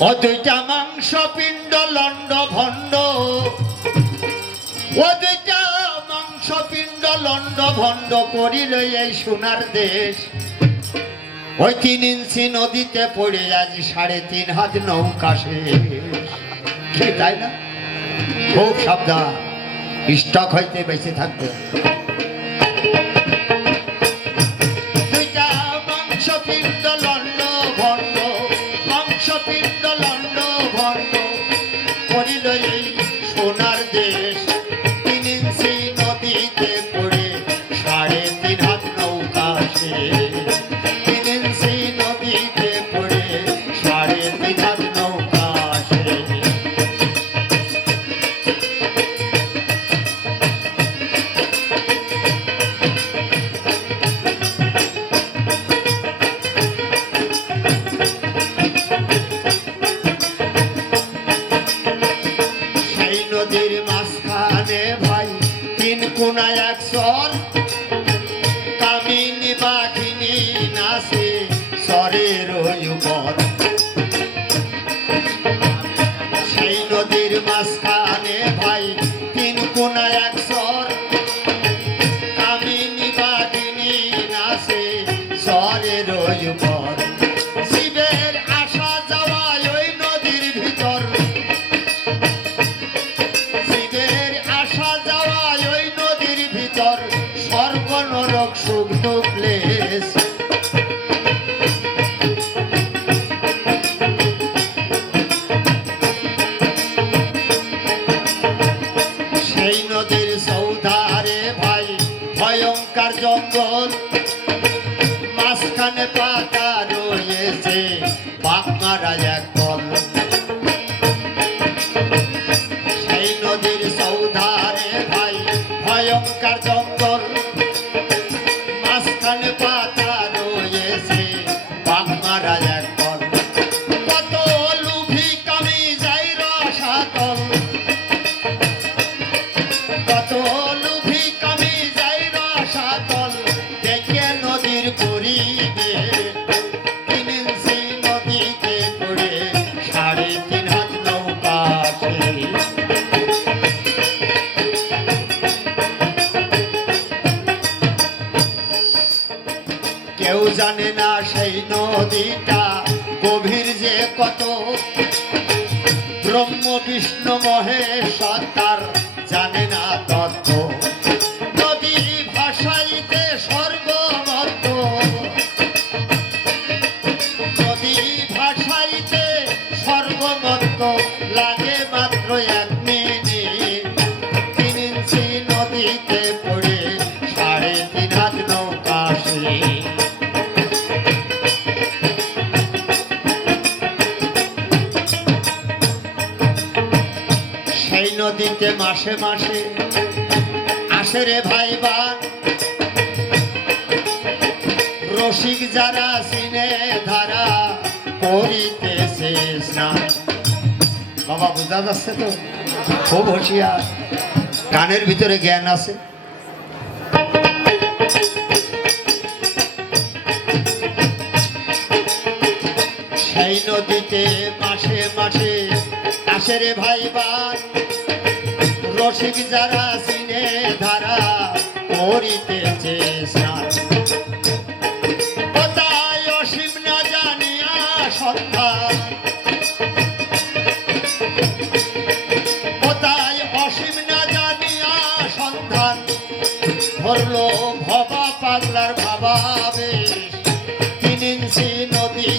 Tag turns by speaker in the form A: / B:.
A: দুইটা মাংস পিণ্ড, লণ্ড ভণ্ড। দুইটা মাংস পিণ্ড, লণ্ড ভণ্ড করিল এই সোনার দেশ। ওই তিন ইঞ্চি নদীতে পড়ে আজ সাড়ে তিন হাত নৌকা কি, তাই না? খুব সাবধান, স্টক হইতে বেঁচে থাকবে। করিল সরের উপর। সেই নদীর মাঝখানে ভাই, তিন কোনায় এক সর কামিনী উপর। শিবের যাওয়া নদীর ভিতর। শিবের যাওয়া নদীর ভিতর। সুখ দুঃখ ভয়ঙ্কর জঙ্গল। মাঝখানে পাতা রয়েছে বাপ মারা এক কল সেই নদীর সৌধারে ভাই, ভয়ঙ্কর জঙ্গল। মাঝখানে পাতা রয়েছে বাপ মারা এক কল কত লুভি কামি যাই রসাতল কেউ জানে না সেই নদীটা গভীর যে কত ব্রহ্ম বিষ্ণু মহেশ্বর তার নদীতে মাসে মাসে। আসে রে ভাইবান রসিক যারা সিনে ধারা করিতেছে বাবা, বোঝা যাচ্ছে তো? খুব হুঁশিয়ার। গানের ভিতরে জ্ঞান আছে। সেই নদীতে মাসে মাসে আসে রে ভাইবান রসিক যারা সিনে ধারা করিতেছে কোথায় অসীম না জানিয়া ভবা পাগলার ভাবা বেশ তিন ইঞ্চি নদী